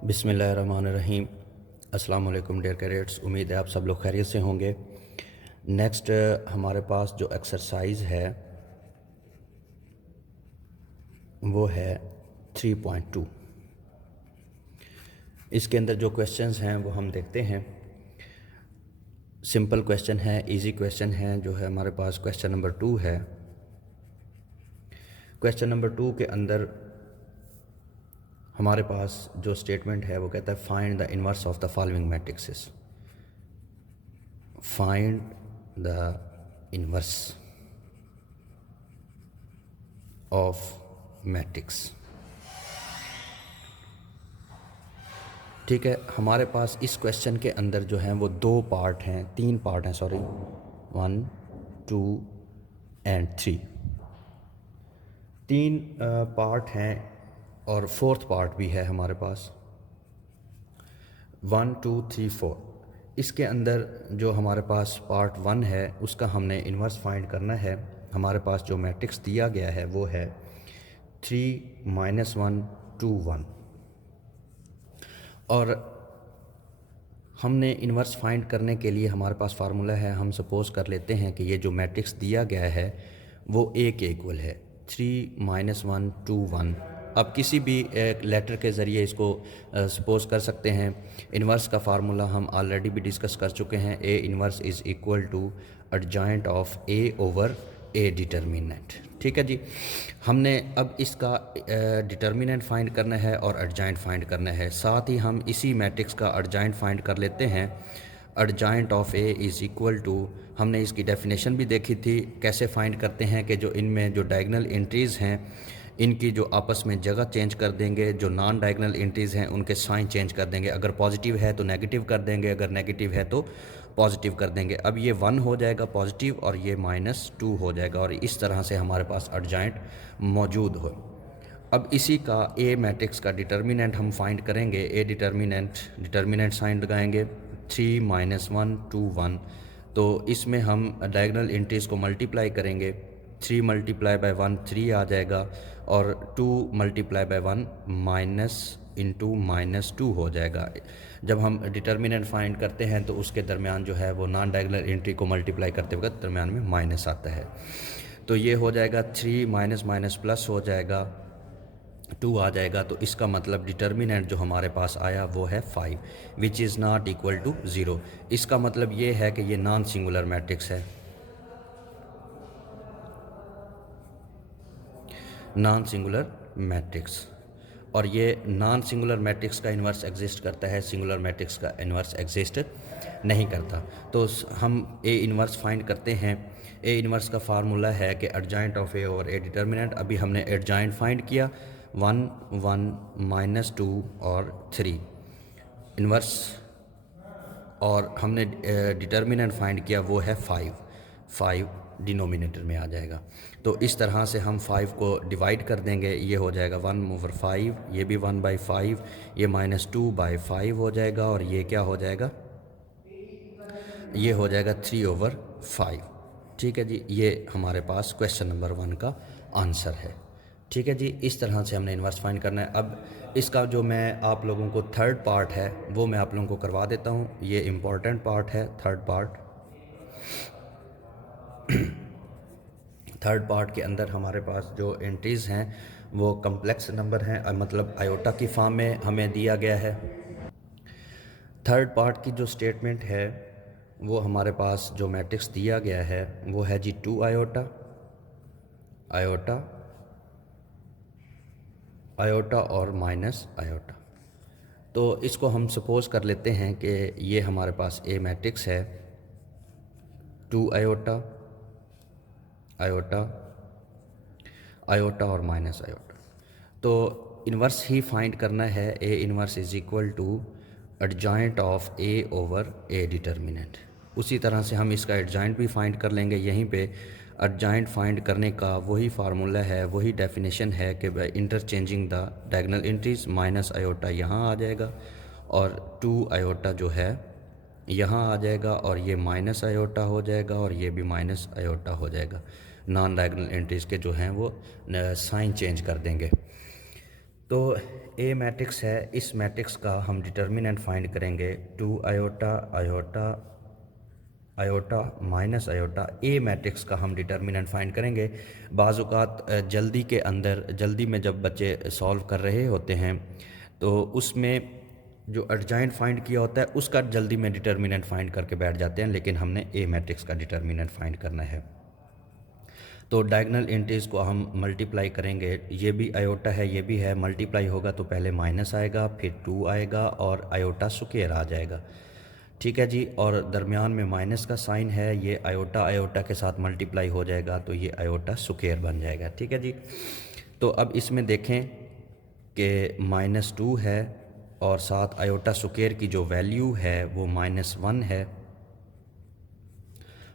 बिस्मिल्लाहिर्रहमानिर्रहीम। अस्सलाम वालेकुम डियर कैडेट्स, उम्मीद है आप सब लोग खैरियत से होंगे। नेक्स्ट हमारे पास जो एक्सरसाइज है वो है 3.2। इसके अंदर जो क्वेश्चंस हैं वो हम देखते हैं। सिंपल क्वेश्चन है, इजी क्वेश्चन है। जो है हमारे पास क्वेश्चन नंबर 2 है। क्वेश्चन नंबर 2 के अंदर हमारे पास जो स्टेटमेंट है वो कहता है find the inverse of the following matrixes. Find the inverse of matrix. ठीक है, हमारे पास इस क्वेश्चन के अंदर जो है वो तीन पार्ट हैं, सॉरी, 1, 2 एंड 3। तीन पार्ट हैं और फोर्थ पार्ट भी है हमारे पास, 1, 2, 3, 4। इसके अंदर जो हमारे पास पार्ट 1 है उसका हमने इन्वर्स फाइंड करना है। हमारे पास जो मैट्रिक्स दिया गया है वो है 3, -1, 2, 1। और हमने इन्वर्स फाइंड करने के लिए हमारे पास फार्मूला है। हम सपोज़ कर लेते हैं कि ये जो मैट्रिक्स दिया गया है वो ए के इक्वल है, 3, -1, 2, 1। अब किसी भी एक लेटर के ज़रिए इसको सपोज़ कर सकते हैं। इन्वर्स का फार्मूला हम ऑलरेडी भी डिस्कस कर चुके हैं। A inverse is equal to adjoint of A over A determinant. ठीक है जी, हमने अब इसका डिटर्मिनेंट फाइंड करना है और एडजॉइंट फाइंड करना है। साथ ही हम इसी मैट्रिक्स का एडजॉइंट फाइंड कर लेते हैं। Adjoint of A is equal to, हमने इसकी डेफिनेशन भी देखी थी, कैसे फाइंड करते हैं कि जो इनमें जो डायगोनल एंट्रीज़ हैं इनकी जो आपस में जगह चेंज कर देंगे, जो नॉन डायगोनल एंट्रीज़ हैं उनके साइन चेंज कर देंगे। अगर पॉजिटिव है तो नेगेटिव कर देंगे, अगर नेगेटिव है तो पॉजिटिव कर देंगे। अब ये 1 हो जाएगा पॉजिटिव और ये -2 हो जाएगा, और इस तरह से हमारे पास एडजॉइंट मौजूद हो। अब इसी का ए मैट्रिक्स का डिटर्मिनेंट हम फाइंड करेंगे। ए डिटर्मिनेंट साइन लगाएंगे, 3, -1, 2, 1। तो इसमें हम डायगोनल एंट्रीज़ को मल्टीप्लाई करेंगे। 3 × 1 3 आ जाएगा, और 2 × 1 -(-2) हो जाएगा। जब हम डिटर्मिनेंट फाइंड करते हैं तो उसके दरमियान जो है वो नॉन डायगोनल एंट्री को मल्टीप्लाई करते वक्त दरमियान में माइनस आता है। तो ये हो जाएगा 3 माइनस प्लस हो जाएगा, 2 आ जाएगा। तो इसका मतलब डिटर्मिनेंट जो हमारे पास आया वो है 5, which is not equal to 0। इसका मतलब ये है कि ये नॉन सिंगुलर मैट्रिक्स है, नॉन सिंगुलर मैट्रिक्स। और ये नॉन सिंगुलर मैट्रिक्स का इन्वर्स एग्जिस्ट करता है, सिंगुलर मैट्रिक्स का इन्वर्स एग्जिस्ट नहीं करता। तो हम ए इन्वर्स फाइंड करते हैं। ए इन्वर्स का फार्मूला है कि adjoint of A over A determinant. अभी हमने एडजॉइंट फाइंड किया, 1, 1, -2 और 3 इन्वर्स, और हमने डिटर्मिनेंट फाइंड किया वो है 5 डिनोमिनेटर में आ जाएगा। तो इस तरह से हम 5 को डिवाइड कर देंगे, ये हो जाएगा 1/5, ये भी 1/5, ये -2/5 हो जाएगा, और ये क्या हो जाएगा, ये हो जाएगा 3/5। ठीक है जी, ये हमारे पास क्वेश्चन नंबर 1 का आंसर है। ठीक है जी, इस तरह से हमने इन्वर्स फाइंड करना है। अब इसका जो मैं आप लोगों को थर्ड पार्ट है वो मैं आप लोगों को करवा देता हूँ। ये इम्पॉर्टेंट पार्ट है, थर्ड पार्ट। थर्ड पार्ट के अंदर हमारे पास जो एंट्रीज़ हैं वो कम्प्लेक्स नंबर हैं, मतलब आयोटा की फॉर्म में हमें दिया गया है। थर्ड पार्ट की जो स्टेटमेंट है वो हमारे पास जो मैट्रिक्स दिया गया है वो है जी 2 आयोटा, आयोटा, आयोटा और माइनस आयोटा। तो इसको हम सपोज़ कर लेते हैं कि ये हमारे पास ए मैट्रिक्स है, 2 आयोटा, आयोटा, आयोटा और माइनस आयोटा। तो इन्वर्स ही फाइंड करना है। A inverse is equal to adjoint of A over A determinant. उसी तरह से हम इसका एडजॉइंट भी फाइंड कर लेंगे। यहीं पे एडजॉइंट फाइंड करने का वही फार्मूला है, वही डेफिनेशन है कि interchanging the diagonal entries, minus iota यहाँ आ जाएगा और 2 आयोटा जो है यहाँ आ जाएगा, और ये माइनस आयोटा हो जाएगा और ये भी माइनस आयोटा हो जाएगा। नॉन डायगोनल एंट्रीज़ के जो हैं वो साइन चेंज कर देंगे। तो ए मैट्रिक्स है, इस मैट्रिक्स का हम डिटर्मिनेंट फाइंड करेंगे 2 iota iota iota minus iota. A matrix का हम डिटर्मिनेंट फाइंड करेंगे। बाज़ औक़ात जल्दी के अंदर, जल्दी में जब बच्चे सॉल्व कर रहे होते हैं तो उसमें जो एडजॉइंट फाइंड किया होता है उसका जल्दी में डिटर्मिनेंट फाइंड करके बैठ जाते हैं, लेकिन हमने ए मैट्रिक्स का डिटर्मिनेंट फाइंड करना है। तो डायगोनल एंट्रीज़ को हम मल्टीप्लाई करेंगे। ये भी आयोटा है, ये भी है, मल्टीप्लाई होगा तो पहले माइनस आएगा, फिर 2 आएगा और आयोटा स्क्वायर आ जाएगा। ठीक है जी। और दरमियान में माइनस का साइन है, ये आयोटा आयोटा के साथ मल्टीप्लाई हो जाएगा तो ये आयोटा स्क्वायर बन जाएगा। ठीक है जी। तो अब इसमें देखें कि -2 है और साथ आयोटा स्क्वायर की जो वैल्यू है वो -1 है,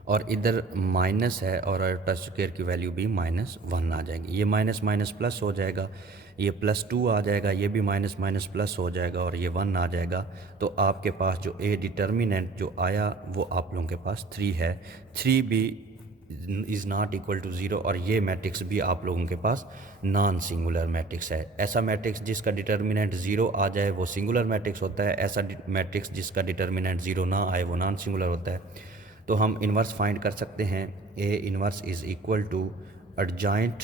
और इधर माइनस है और आयोटा स्क्वायर की वैल्यू भी -1 आ जाएगी। ये माइनस माइनस प्लस हो जाएगा, ये +2 आ जाएगा, ये भी माइनस माइनस प्लस हो जाएगा और ये 1 आ जाएगा। तो आपके पास जो ए डिटर्मिनेंट जो आया वो आप लोगों के पास 3 है। 3 भी इज़ नॉट इक्वल टू 0, और ये मैट्रिक्स भी आप लोगों के पास नॉन सिंगुलर मैट्रिक्स है। ऐसा मैट्रिक्स जिसका डिटर्मिनेंट 0 आ जाए वो सिंगुलर मैट्रिक्स होता है, ऐसा मैट्रिक्स जिसका डिटर्मिनेंट 0 ना आए वो नॉन सिंगुलर होता है। तो हम इन्वर्स फाइंड कर सकते हैं। A inverse is equal to adjoint,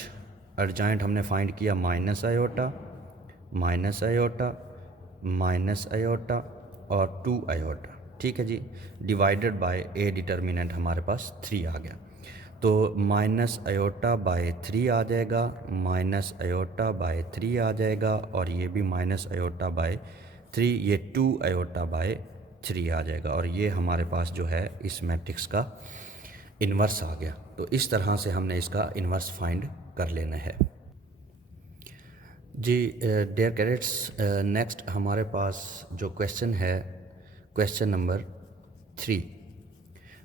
adjoint हमने फाइंड किया minus iota minus iota minus iota और 2 आयोटा। ठीक है जी। डिवाइडेड बाय ए डिटर्मिनेंट हमारे पास 3 आ गया, तो माइनस आयोटा बाय 3 आ जाएगा, माइनस आयोटा बाय 3 आ जाएगा, और ये भी माइनस आयोटा बाय 3, ये 2 आयोटा बाय 3 आ जाएगा, और ये हमारे पास जो है इस मैट्रिक्स का इन्वर्स आ गया। तो इस तरह से हमने इसका इन्वर्स फाइंड कर लेना है जी। डियर कैडेट्स, नेक्स्ट हमारे पास जो क्वेश्चन है क्वेश्चन नंबर 3।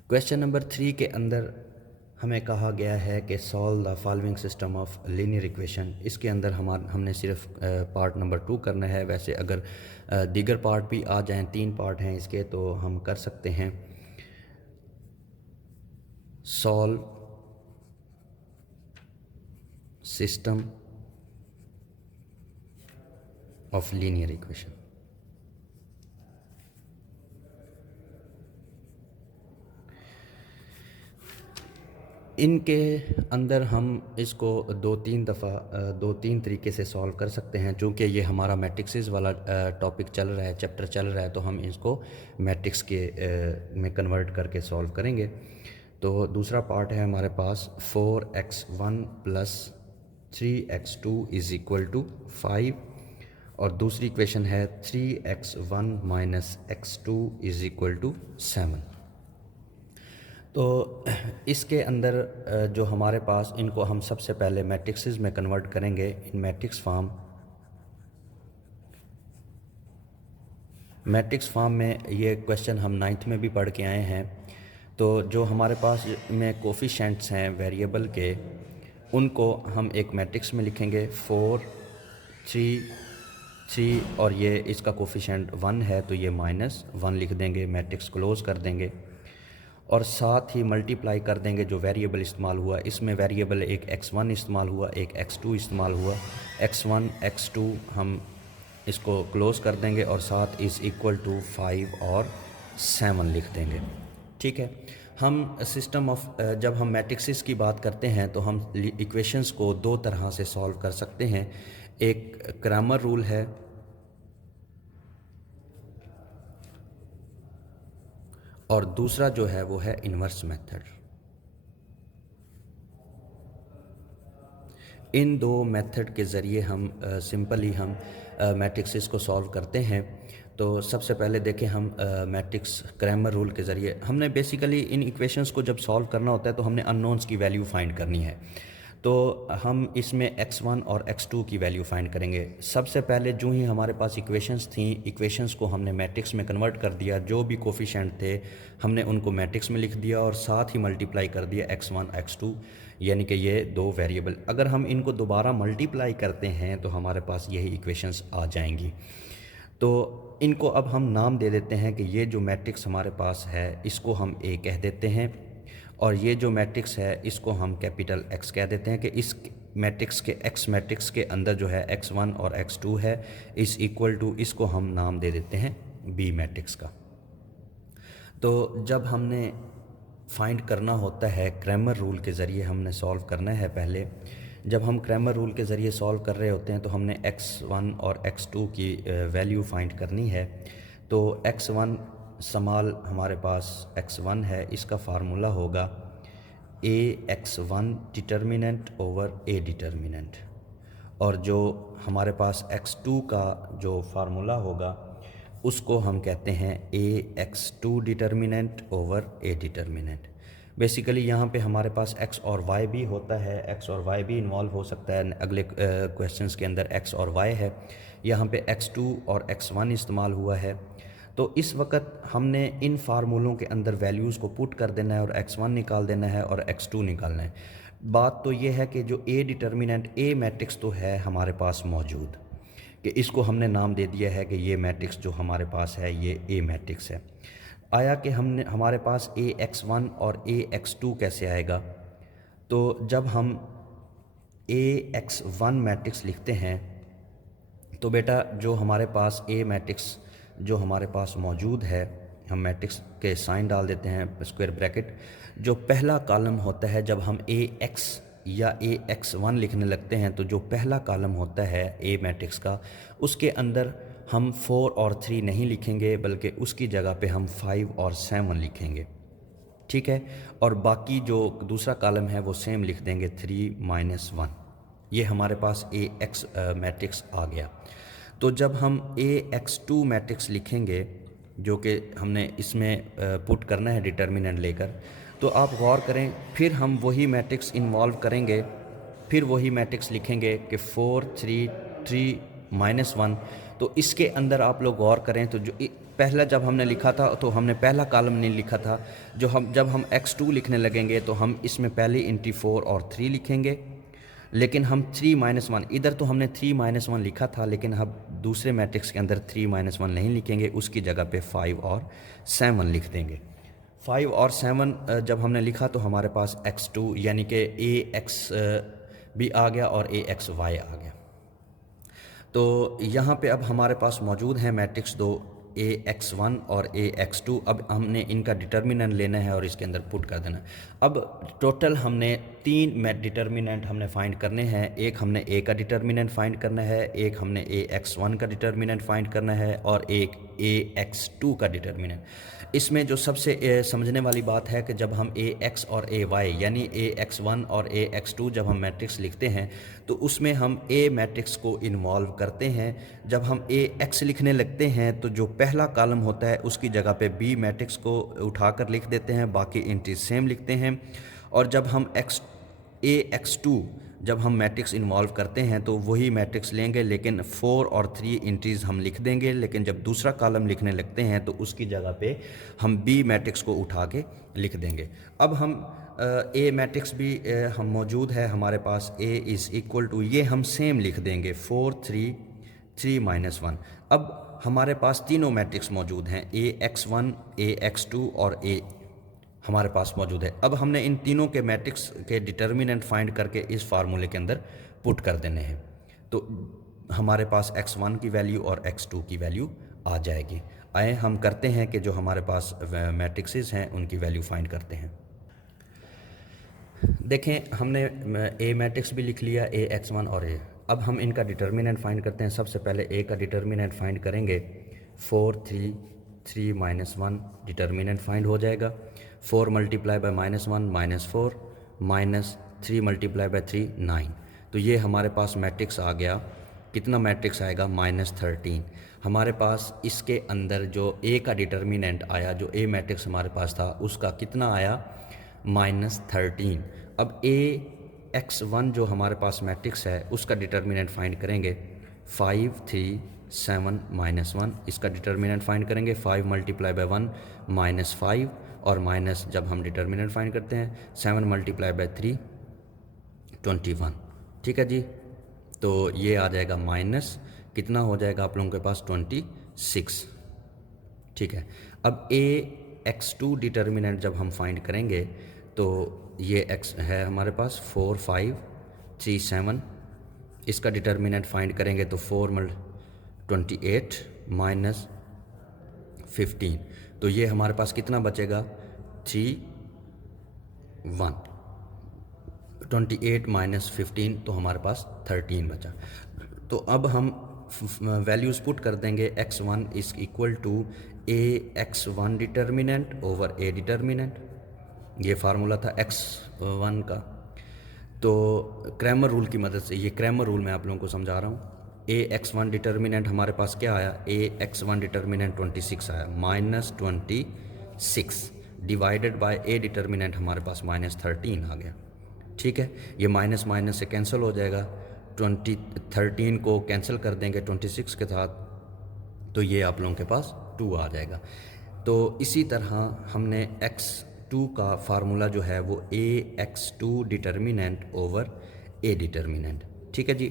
क्वेश्चन नंबर 3 के अंदर हमें कहा गया है कि solve the following system of linear equation. इसके अंदर हमने सिर्फ पार्ट नंबर 2 करना है। वैसे अगर दीगर पार्ट भी आ जाएं, 3 पार्ट हैं इसके, तो हम कर सकते हैं। Solve system of linear equation. इनके अंदर हम इसको 2-3 तरीके से सॉल्व कर सकते हैं। चूँकि ये हमारा मैट्रिक्सेस वाला टॉपिक चल रहा है, चैप्टर चल रहा है, तो हम इसको मैट्रिक्स के में कन्वर्ट करके सॉल्व करेंगे। तो दूसरा पार्ट है हमारे पास 4x1 + 3x2 = 5, और दूसरी इक्वेशन है 3x1 - x2 = 7। तो इसके अंदर जो हमारे पास, इनको हम सबसे पहले मैट्रिक्सेस में कन्वर्ट करेंगे इन मैट्रिक्स फॉर्म। मैट्रिक्स फॉर्म में ये क्वेश्चन हम 9th में भी पढ़ के आए हैं। तो जो हमारे पास में कोफिशेंट्स हैं वेरिएबल के, उनको हम एक मैट्रिक्स में लिखेंगे 4 3 3, और ये इसका कोफिशेंट 1 है तो ये -1 लिख देंगे, मैट्रिक्स क्लोज कर देंगे, और साथ ही मल्टीप्लाई कर देंगे जो वेरिएबल इस्तेमाल हुआ। इसमें वेरिएबल एक x1 इस्तेमाल हुआ, एक x2 इस्तेमाल हुआ। x1 x2 हम इसको क्लोज़ कर देंगे और साथ इज़ इक्वल टू 5 और 7 लिख देंगे। ठीक है। हम सिस्टम ऑफ, जब हम मैट्रिक्सेस की बात करते हैं तो हम इक्वेशंस को 2 तरह से सॉल्व कर सकते हैं। एक क्रैमर रूल है और दूसरा जो है वो है इन्वर्स मेथड। इन 2 मेथड के ज़रिए हम सिंपली हम मैट्रिक्सेस को सॉल्व करते हैं। तो सबसे पहले देखें हम मैट्रिक्स क्रैमर रूल के ज़रिए हमने बेसिकली इन इक्वेशंस को जब सॉल्व करना होता है तो हमने अननोन्स की वैल्यू फाइंड करनी है। तो हम इसमें x1 और x2 की वैल्यू फाइंड करेंगे। सबसे पहले जो ही हमारे पास इक्वेशंस थी, इक्वेशंस को हमने मैट्रिक्स में कन्वर्ट कर दिया। जो भी कोफिशेंट थे हमने उनको मैट्रिक्स में लिख दिया और साथ ही मल्टीप्लाई कर दिया x1 x2, यानी कि ये 2 वेरिएबल। अगर हम इनको दोबारा मल्टीप्लाई करते हैं तो हमारे पास यही इक्वेशंस आ जाएंगी। तो इनको अब हम नाम दे देते हैं कि ये जो मैट्रिक्स हमारे पास है इसको हम A कह देते हैं, और ये जो मैट्रिक्स है इसको हम कैपिटल X कह देते हैं कि इस मैट्रिक्स के एक्स मैट्रिक्स के अंदर जो है x1 और x2 है, इस इक्वल टू इसको हम नाम दे देते हैं बी मैट्रिक्स का। तो जब हमने फाइंड करना होता है क्रैमर रूल के ज़रिए हमने सॉल्व करना है। पहले जब हम क्रैमर रूल के ज़रिए सॉल्व कर रहे होते हैं तो हमने x1 और x2 की वैल्यू फाइंड करनी है। तो x1 समाल हमारे पास x1 है, इसका फार्मूला होगा ax1 determinant over a determinant, और जो हमारे पास x2 का जो फार्मूला होगा उसको हम कहते हैं ax2 determinant over a determinant. Basically यहाँ पे हमारे पास x और y भी होता है, x और y भी इन्वॉल्व हो सकता है। अगले क्वेश्चंस के अंदर x और y है, यहाँ पे x2 और x1 इस्तेमाल हुआ है। तो इस वक्त हमने इन फार्मूलों के अंदर वैल्यूज़ को पुट कर देना है और x1 निकाल देना है और x2 निकालना है। बात तो ये है कि जो a डिटर्मिनेंट a मैट्रिक्स तो है हमारे पास मौजूद, कि इसको हमने नाम दे दिया है कि ये मैट्रिक्स जो हमारे पास है ये a मैट्रिक्स है। आया कि हमारे पास ax1 और ax2 कैसे आएगा? तो जब हम ax1 मैट्रिक्स लिखते हैं तो बेटा जो हमारे पास a मैट्रिक्स जो हमारे पास मौजूद है, हम मैट्रिक्स के साइन डाल देते हैं स्क्वायर ब्रैकेट। जो पहला कॉलम होता है जब हम ax या ax1 लिखने लगते हैं तो जो पहला कॉलम होता है a मैट्रिक्स का, उसके अंदर हम 4 और 3 नहीं लिखेंगे, बल्कि उसकी जगह पे हम 5 और 7 लिखेंगे, ठीक है। और बाकी जो दूसरा कॉलम है वो सेम लिख देंगे 3 - 1। ये हमारे पास ax मैट्रिक्स आ गया। तो जब हम ax2 मैट्रिक्स लिखेंगे जो कि हमने इसमें पुट करना है डिटर्मिनेंट लेकर, तो आप गौर करें, फिर हम वही मैट्रिक्स इन्वॉल्व करेंगे, फिर वही मैट्रिक्स लिखेंगे कि 4 3 3 - 1। तो इसके अंदर आप लोग गौर करें तो जो पहला जब हमने लिखा था तो हमने पहला कॉलम नहीं लिखा था। जब हम x2 लिखने लगेंगे तो हम इसमें पहले इंटी 4 और 3 लिखेंगे, लेकिन हम 3 - 1, इधर तो हमने 3 - 1 लिखा था, लेकिन हम दूसरे मैट्रिक्स के अंदर 3 - 1 नहीं लिखेंगे, उसकी जगह पे 5 और 7 लिख देंगे। 5 और 7 जब हमने लिखा तो हमारे पास x2 यानी कि ax भी आ गया और axy आ गया। तो यहाँ पे अब हमारे पास मौजूद हैं मैट्रिक्स दो, ax1 और ax2। अब हमने इनका डिटर्मिनेंट लेना है और इसके अंदर पुट कर देना है। अब टोटल हमने 3 डिटर्मिनेंट हमने फाइंड करने हैं। एक हमने a का डिटर्मिनेंट फाइंड करना है, एक हमने ax1 का डिटर्मिनेंट फाइंड करना है और एक ax2 का डिटर्मिनेंट। इसमें जो सबसे समझने वाली बात है कि जब हम ax और ay यानी ax1 और ax2 जब हम मैट्रिक्स लिखते हैं तो उसमें हम a मैट्रिक्स को इन्वॉल्व करते हैं। जब हम ax लिखने लगते हैं तो जो पहला कॉलम होता है उसकी जगह पे b मैट्रिक्स को उठाकर लिख देते हैं, बाकी इंटीज सेम लिखते हैं। और जब हम ax2 जब हम मैट्रिक्स इन्वॉल्व करते हैं तो वही मैट्रिक्स लेंगे, लेकिन 4 और 3 इंटीज हम लिख देंगे। लेकिन जब दूसरा कॉलम लिखने लगते हैं तो उसकी जगह पे हम बी मैट्रिक्स को उठा के लिख देंगे। अब हम ए मैट्रिक्स भी हम मौजूद है हमारे पास, ए इज़ इक्वल टू, ये हम सेम लिख देंगे 4 3 3 - 1। अब हमारे पास तीनों मैट्रिक्स मौजूद हैं, ax1 ax2 और a हमारे पास मौजूद है। अब हमने इन तीनों के मैट्रिक्स के डिटर्मिनेंट फाइंड करके इस फार्मूले के अंदर पुट कर देने हैं, तो हमारे पास x1 की वैल्यू और x2 की वैल्यू आ जाएगी। आए हम करते हैं कि जो हमारे पास मैट्रिक्सेस हैं उनकी वैल्यू फाइंड करते हैं। देखें, हमने ए मैट्रिक्स भी लिख लिया, ax1 और a। अब हम इनका डिटर्मिनेंट फाइंड करते हैं। सबसे पहले a का डिटर्मिनेंट फाइंड करेंगे, 4 3 3 - 1 डिटर्मिनेंट फाइंड हो जाएगा। 4 × -1 -4 -3 × 3 9। तो ये हमारे पास मैट्रिक्स आ गया। कितना मैट्रिक्स आएगा? -13। हमारे पास इसके अंदर जो a का डिटर्मिनेंट आया, जो a मैट्रिक्स हमारे पास था, उसका कितना आया? -13। अब ax1 जो हमारे पास मैट्रिक्स है उसका डिटर्मिनेंट फाइंड करेंगे, 5 3 7 -1। इसका डिटर्मिनेंट फाइंड करेंगे, 5 × 1 -5 और माइनस जब हम डिटर्मिनेंट फाइंड करते हैं 7 × 3 21। ठीक है जी, तो ये आ जाएगा माइनस, कितना हो जाएगा आप लोगों के पास? 26। ठीक है। अब ax2 डिटर्मिनेंट जब हम फाइंड करेंगे तो ये x है हमारे पास 4 5 37, इसका डिटर्मिनेंट फाइंड करेंगे तो 4 28 माइनस 15, तो ये हमारे पास कितना बचेगा 3 1, 28 माइनस 15 तो हमारे पास 13 बचा। तो अब हम वैल्यूज़ पुट कर देंगे x1 is equal to a x1 determinant over a determinant, ये फार्मूला था x1 का। तो क्रैमर रूल की मदद से, ये क्रैमर रूल मैं आप लोगों को समझा रहा हूँ। a x1 डिटर्मिनेंट हमारे पास क्या आया, a x1 डिटर्मिनेंट 26 आया, minus 26 divided by a determinant हमारे पास माइनस 13 आ गया। ठीक है, ये माइनस माइनस से कैंसिल हो जाएगा, 13 को कैंसिल कर देंगे 26 के साथ, तो ये आप लोगों के पास 2 आ जाएगा। तो इसी तरह हमने x2 का फार्मूला जो है वो a x2 determinant over a determinant, ठीक है जी।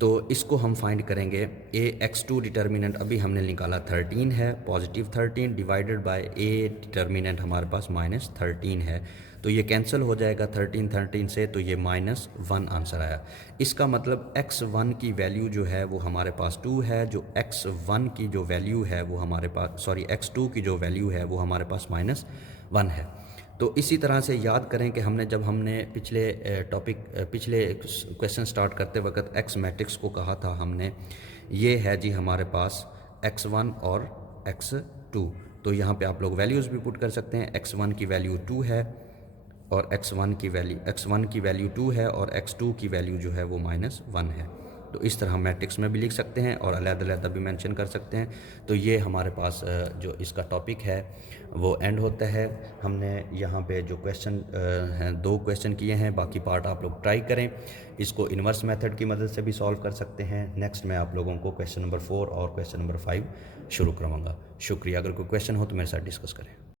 तो इसको हम फाइंड करेंगे, a x2 डिटर्मिनेंट अभी हमने निकाला 13 है, positive 13 divided by a determinant हमारे पास माइनस 13 है, तो ये कैंसिल हो जाएगा 13 से, तो ये -1 आंसर आया। इसका मतलब x1 की वैल्यू जो है वो हमारे पास 2 है, जो x1 की जो वैल्यू है वो हमारे पास, सॉरी x2 की जो वैल्यू है वो हमारे पास -1 है। तो इसी तरह से याद करें कि हमने पिछले क्वेश्चन स्टार्ट करते वक्त x मैट्रिक्स को कहा था हमने, ये है जी हमारे पास x1 और x2। तो यहाँ पे आप लोग वैल्यूज़ भी पुट कर सकते हैं, x1 की वैल्यू 2 है और x1 की वैल्यू 2 है और x2 की वैल्यू जो है वो -1 है। तो इस तरह मैट्रिक्स में भी लिख सकते हैं और अलग-अलग भी मेंशन कर सकते हैं। तो ये हमारे पास जो इसका टॉपिक है वो एंड होता है। हमने यहाँ पे जो क्वेश्चन हैं 2 क्वेश्चन किए हैं, बाकी पार्ट आप लोग ट्राई करें। इसको इन्वर्स मेथड की मदद से भी सॉल्व कर सकते हैं। नेक्स्ट मैं आप लोगों को क्वेश्चन नंबर 4 और क्वेश्चन नंबर 5 शुरू करवाऊँगा। शुक्रिया। अगर कोई क्वेश्चन हो तो मेरे साथ डिस्कस करें।